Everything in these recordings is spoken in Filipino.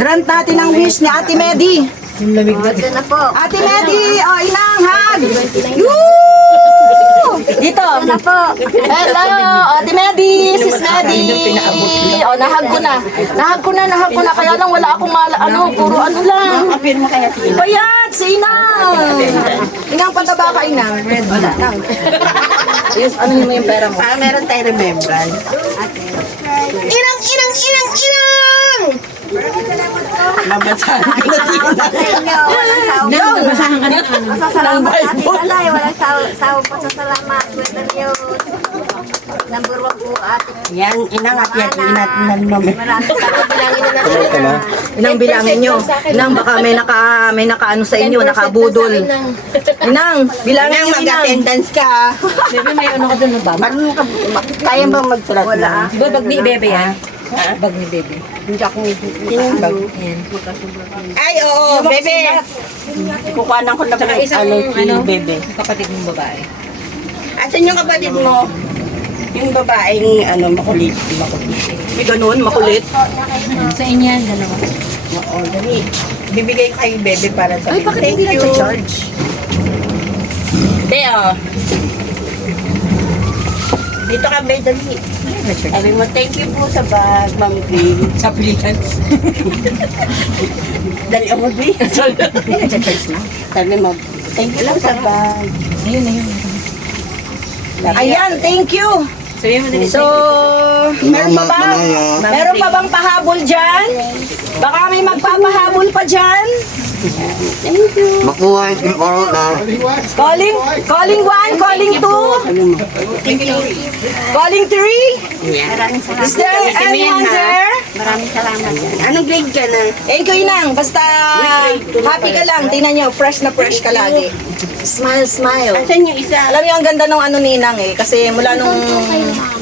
Grant natin ang wish ni Ate Medi. Ito na po. Ate Medi, o inang hag. Woo! Dito. Ito na po. Hello, Ate Medi, Sis Medi. O, nahag ko na. Nahag ko na. Kaya lang wala akong puro ano lang. Payat, si Inang. Inang, pataba ka, Inang. Wala lang. Yes, ano mo yung pera mo? Meron tayo remembrance. Inang! Mabasahan ko na din. Walang sawang Yun! pasasalamat Ate Dalay. Walang sawang pasasalamat. Pwede niyo. Number 1 po Ate. Yan, inang at yan, natin ng number. Maraming salamat. Inang bilangin nyo. Inang, baka may nakaano sa inyo, nakabudol. Inang, bilangin Inang, nyo, Inang. mag-attendance ka. Bebe, may ano ka doon na bag? Marunong ka, kaya bang magsulat mo? Wala. Di ba bag ni Bebe yan? Bag ni Bebe. Hindi ako bag. Yan. Ay, oo, bebe. Kukuhanan ko na Tsaka isang ano, bebe. kapatid mong babae. Asan yung kapatid mo? Yung babaeng, makulit. May ganun, makulit. Sa inyo yan, dalawa. Oo, dali. Bibigay ko kay bebe para sa Ay, bakit hindi nag-charge? Deo. Dito ka, be, dali. Sabi mo, thank you po sa bag, Ma'am Green. Saplihan. Dali ako, be. Hindi nag-charge na. Sabi mo, thank you lang sa bag. Ayun, ayun. Ayan, thank you. Sabihin mo na So, meron pa ba? Meron pa bang pahabol dyan? Baka may magpapahabol pa dyan? Makuha yung corona. Calling 1, calling 2, calling 3. Maraming salamat. Is there anyone there? Maraming salamat. Anong grade ka na? Thank you, Inang. Basta happy ka lang. Tingnan nyo, fresh na fresh ka lagi. Smile, smile. Asan yung isa? Alam niyo, ang ganda ng ano ni Inang eh. Kasi mula nung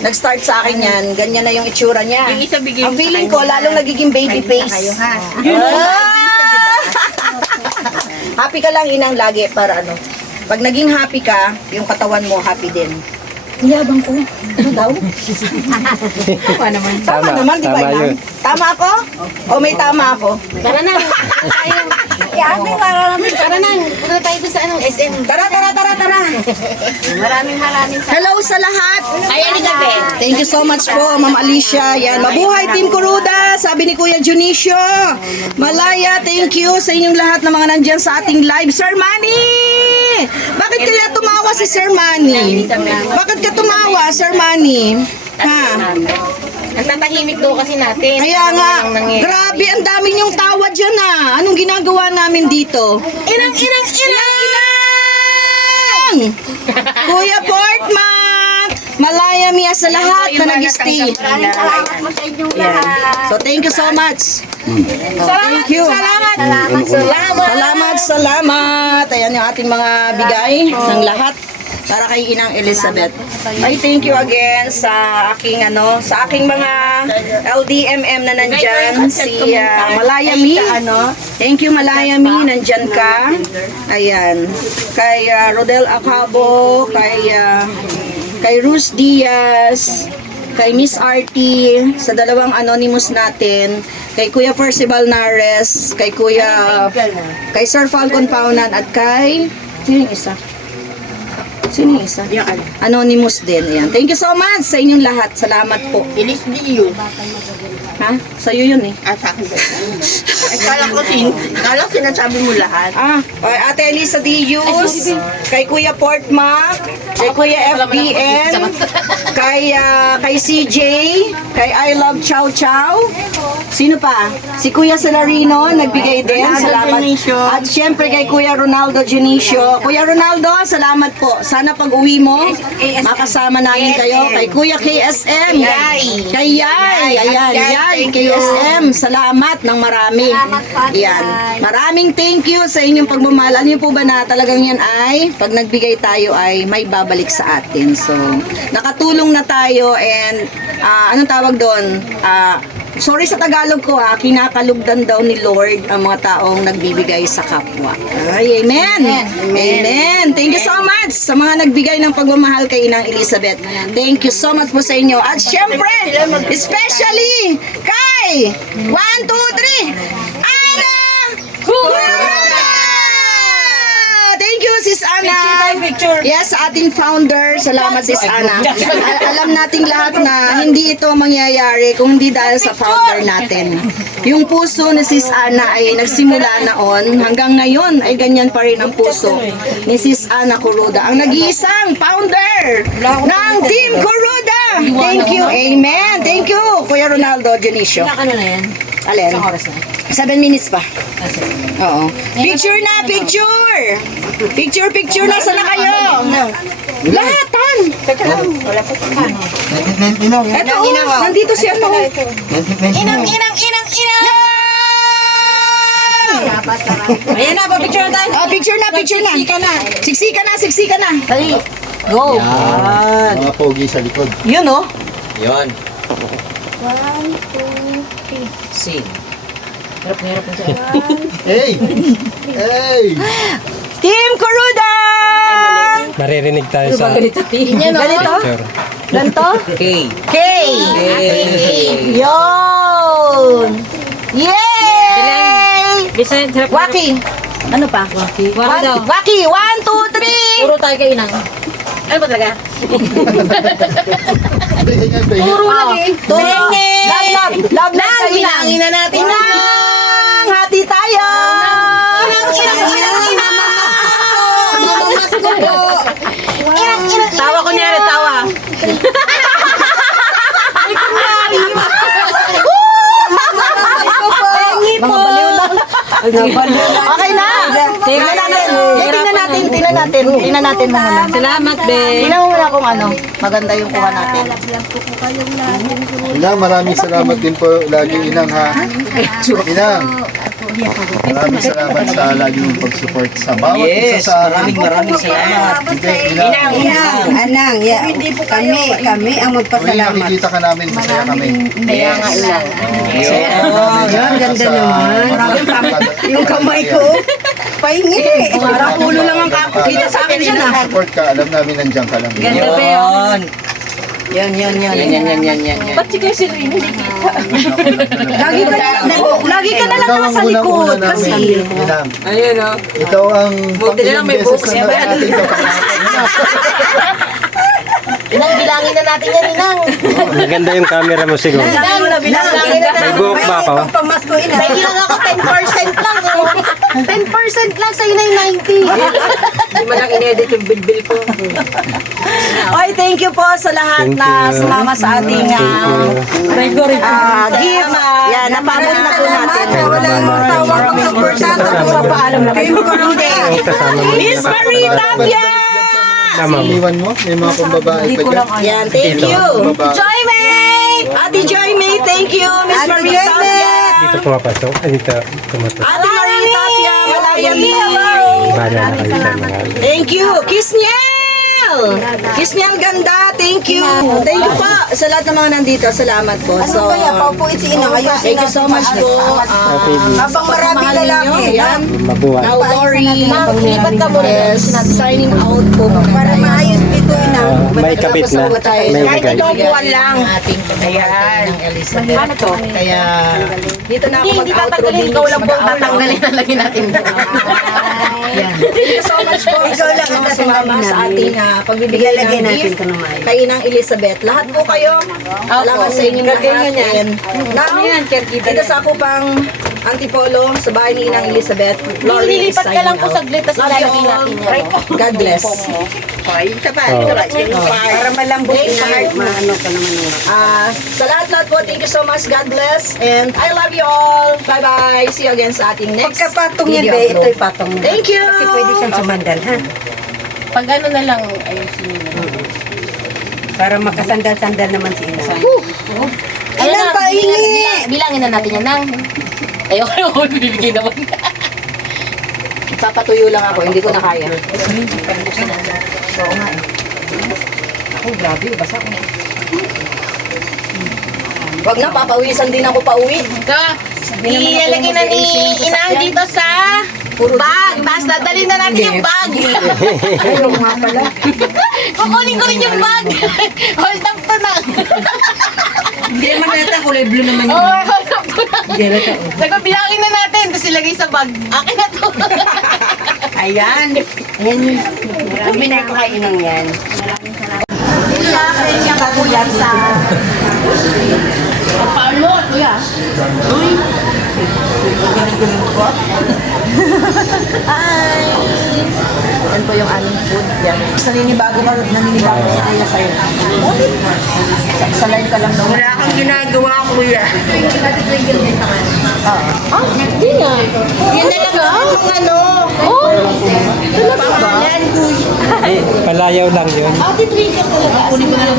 nag-start sa akin yan, ganyan na yung itsura niya. Yung isa bigay Ang mo sa feeling ko, kanya. lalong nagiging baby face. Ah! Happy ka lang, Inang, lagi para ano. Pag naging happy ka, yung katawan mo happy din. Ang yabang ko. Ano daw? Tama naman. Tama naman, di ba, Inang? Tama ako? O may tama ako? Tara na. Tayo. Ate, maraming Tara na. Punta tayo doon sa anong SM. Tara! maraming salamat. Hello sa lahat! Ayan ni Gabi. Thank you so much po, Ma'am Alicia. Yan, mabuhay Team Kuruda, sabi ni Kuya Junicio. Malaya, thank you sa inyong lahat na mga nandyan sa ating live. Sir Manny! Bakit kaya tumawa si Sir Manny? Bakit ka tumawa, Sir Manny? Ha? Nagtatahimik daw kasi natin. Kaya nga, Walang nangyayari. grabe, ang dami niyong tawa dyan ah. Anong ginagawa namin dito? Inang! Kuya Portman! Malaya miya sa lahat na nag-stay. Maraming salamat po sa inyong lahat. So, thank you so much. Thank you. Salamat. Ayan yung ating mga bigay ng lahat para kay Inang Elizabeth. Ay, thank you again sa aking mga LDMM na nandyan. Si Malayami. Thank you, Malayami. Nandyan ka. Ayan. Kay Rodel Acabo, kay Ruz Diaz, kay Miss Artie, sa dalawang anonymous natin, kay Kuya Percival Nares, kay Sir Falcon Paunan, at kay, sino yung isa? Anonymous din. Ayan. Thank you so much sa inyong lahat. Salamat po. Ilis Dio. Ha? Sa'yo yun eh. Sa akin ba? Ay, kala ko sinasabi mo lahat. Kay Ate Elisa Dius, kay Kuya Portma, kay Kuya FBN, kay CJ, kay I Love Chow Chow. Sino pa? Si Kuya Salarino, nagbigay din. Salamat. At syempre kay Kuya Ronaldo Junicio. Kuya Ronaldo, salamat po. Sana pag uwi mo, makasama namin kayo. Kay Kuya KSM. Kay Yay. Ayan, Yay. KSM. Salamat ng marami. Yan. Maraming thank you sa inyong pagmamahal. Ano po ba na talagang yan ay pag nagbigay tayo ay may babalik sa atin. So, nakatulong na tayo and anong tawag doon? Sorry sa Tagalog ko kinakalugdan daw ni Lord ang mga taong nagbibigay sa kapwa. Ay, amen. Amen. Thank you so much sa mga nagbigay ng pagmamahal kay Inang Elizabeth. Thank you so much po sa inyo. At syempre, Especially kay 1, 2, 3 Ana Kuruda! Thank you, Sis Ana. Yes, sa ating founder. Salamat, Sis Ana. Alam nating lahat na hindi ito mangyayari kung hindi dahil sa founder natin. Yung puso ni Sis Ana ay nagsimula noon. Hanggang ngayon ay ganyan pa rin ang puso ni Sis Ana Kuruda. Ang nag-iisang founder ng Team Kuruda. Thank you. Amen. Thank you, Kuya Ronaldo Dionisio. Ano na yan? Alin? Isang oras na. 7 minutes pa. Oo. Picture na, picture! Picture, nasa na kayo? Lahatan! Eto, nandito si ano. Inang! Ayan na, pa-picture na tayo. Oh, picture na. Siksika na. Dali. Go. Yan. Mga pogi sa likod. Yun, oh. Yun. Hirap na siya. Hey! Hey! Team Kuruda! Maririnig tayo sa Ganito? picture. Ganito? K. Yun! Yay! Bisan, hirap na. Waki! Ano pa? Waki daw. Waki! 1, 2, 3! Puro tayo kay Inang. Ano ba talaga? Puro lang eh. Love kayo. Bilangin na natin. Inang! Hati tayo! Tawa ko niya tawa. Mga baliw na. Okay na. Tingnan natin muna. Salamat, be. Tingnan mo muna kung ano. Maganda yung kuha natin. Inang, maraming salamat din po lagi, Inang, ha? Inang, maraming salamat sa lagi mong pag-support sa bawat isa sa Maraming salamat. Inang, Anang, kami ang tuwing magpasalamat. nakikita ka namin, masaya kami. Kaya nga ilang. Yan, ganda naman. Yung kamay ko, pahingi. Parang ulo lang ang kita sa akin yan ah. Support ka, alam namin nandiyan ka lang. Ganda, be. Yan. Ba't si Kuya Silvino hindi kita? Lagi ka na lang Ikaw ang nasa likod unang-una namin. kasi. Inang, Ayun, oh. ikaw ang Buti na lang may beses books. na natin Inang, bilangin na natin yan, Inang. Maganda yung camera mo siguro. Bilangin na May natin. buhok ba ako? Pamasko ina. May ilang ako, 10% lang. Oh. 10% lang, sa'yo na yung 90. Hindi man lang in-edit yung bilbil ko. Oy, thank you po sa lahat Thank na you. sumama sa ating gift. Yan, napamot na po natin. Papaalam na kayo. Kasama mo. Miss Marie Tapia! Tama mo. Iwan mo, may mga pambabae pa dyan. Yan, thank you. Pambabae. Joy May! Ate Joy May, thank you. Miss Marie Tapia! Dito pumapasok. Ay, dito tumatok. Ate Marie Tapia, Malayan Bala na kayo sa mga. Thank you. Kisniel ganda. Thank you. Thank you po sa lahat ng mga nandito. Salamat po. So, Paupuin si ina. thank you so much po. Habang maraming lalaki. Yan. Mabuhay. Now, Lori. Lipat ka muna. Yes. Signing out po. Para maayos dito ina. May kabit na. May Kahit bigay. itong buwan lang. Ating ayan. Ano to? Kaya, dito na ako Hindi mag-outro tatanggalin, din. ikaw lang po tatanggalin na lagi natin. Thank you so much po. Ikaw lang ang sumama sa ating pagbibigay Ilalagay ng natin gift ito na maayos. kay Inang Elizabeth. Lahat po kayo. Salamat sa inyong lahat. Now, dito sa ako pang Antipolo, sa bahay ni Inang Elizabeth. Lori, Lilipat ka lang po saglit, tapos Love you ilalagay all. natin yan. God bless. Para malambot yung heart. Maano ka naman. Sa lahat-lahat po, thank you so much. God bless. And I love you all. Bye-bye. See you again sa ating next Pagkapatong yan, video be, upload. ito'y patong na. Thank you. Kasi pwede siyang sumandal, ha? Pag ano na lang, ayusin nyo. Para makasandal-sandal naman si ina. Ayun Ilan na, pa hingi? bilangin na natin yan, Nang. Ayoko, bibigay naman. Papatuyo lang ako, hindi ko na kaya. Ako, grabe, basa ko. Wag na, papawisan din ako pauwi. So, ilalagay na ni Inang dito sa bag. Tapos dadalhin na natin yung bag. Ayaw nga pala. Kukunin ko rin yung bag. Hold up to na. kulay blue naman Oo, sabi, bilangin na natin. Tapos ilagay sa bag. Akin na to. Ayan. Ayan yun. Binay ko kay Inang yan. Kuya, kanya ka kuya sa... Paano, kuya? Yan po yung aming food. Yan. Naninibago ka sa kaya sa'yo. Sa line ka lang daw. Wala kang ginagawa, kuya. Hindi nga. Yun na lang ang ano. Pangalan, kuya. Palayaw lang yun.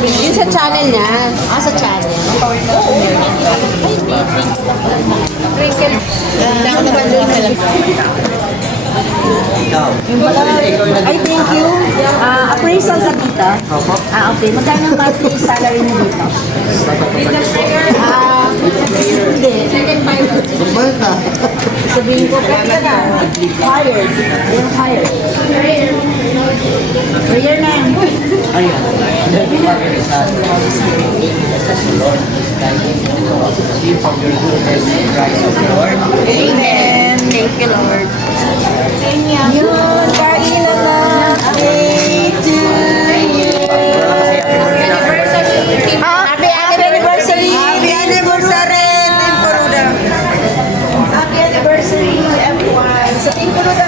Yun sa channel niya. Sa channel. Ay, thank you. Appraisal ka dito? Okay. Magkano ang monthly salary mo dito? Hindi. Normal na. Sabihin ko, pwede ka na. Hired. You're hired. Career na yan. Amen. Thank you, Lord. Yun, kain na natin to you. Happy anniversary! Happy anniversary, Team Kuruda! Happy anniversary, everyone! Sa Team Kuruda!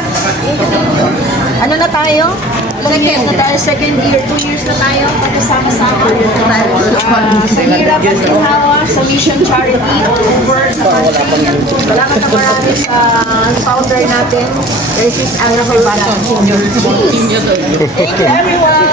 Ano na tayo? Second na tayo, second year, 2 years na tayo, pagkasama-sama. Sa hirap at ginawa sa Mission Charity all over the country. Salamat na marami sa founder natin. This is Anna May Bato. Thank you, everyone!